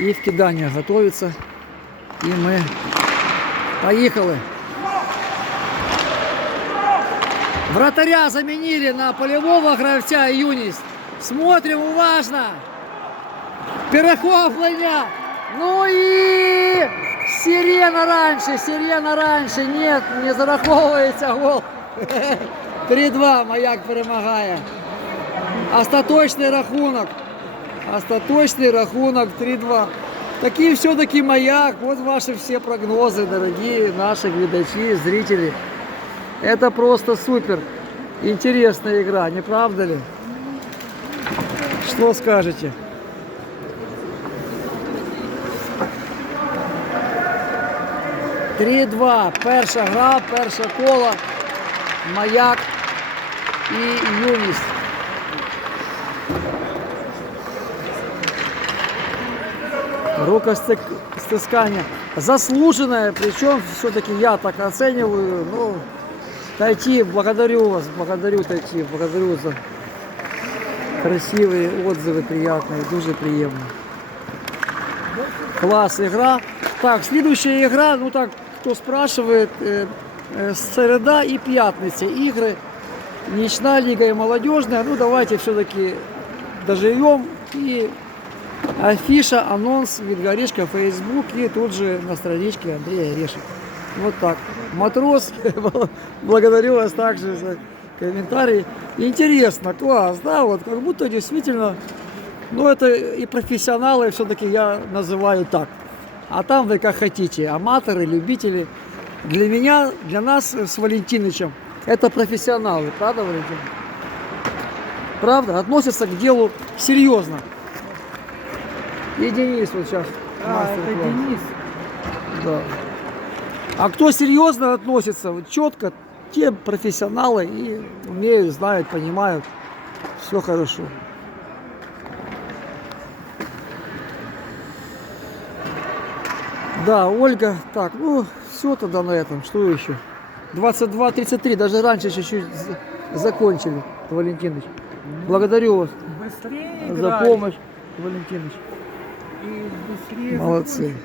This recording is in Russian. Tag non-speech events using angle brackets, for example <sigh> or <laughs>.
И в кидание готовится. И мы поехали. Вратаря заменили на полевого гравця Юніс. Смотрим уважно. Перехоплення. Ну і сирена раньше, сирена раньше. Нет, не зараховується гол. <laughs> 3-2 маяк перемагає. Остаточний рахунок. Остаточный рахунок 3-2. Такие все-таки маяк. Вот ваши все прогнозы, дорогие наши глядачи, зрители. Это просто супер. Интересная игра, не правда ли? Что скажете? Три-два. Перша гра, перше коло. Маяк і юність. Рукостискание. Заслуженное, причем все-таки я так оцениваю. Ну, Тайти, благодарю вас, благодарю Тайти, благодарю за красивые отзывы, приятные, дуже приємно. Класс игра. Так, следующая игра, ну так, кто спрашивает, э, э, среда и пятница. Игры, ничная лига и молодежная. Ну давайте все-таки доживем и афиша, анонс, Видгоришка, Facebook и тут же на страничке Андрея Орешек. Вот так. Матрос, <laughs> благодарю вас также за комментарии. Интересно, класс, да, вот как будто действительно, ну это и профессионалы все-таки я называю так. А там вы как хотите, аматоры, любители. Для меня, для нас с Валентинычем это профессионалы, правда, Валентин? Правда, относятся к делу серьезно. И Денис вот сейчас. А, это. Денис. Да. А кто серьезно относится, вот четко, те профессионалы и умеют, знают, понимают. Все хорошо. Да, Ольга, так, ну, все тогда на этом, что еще? 22.33, даже раньше чуть-чуть за- закончили, Валентинович. Благодарю вас Быстрее за играй. помощь, Валентинович. Молодцы.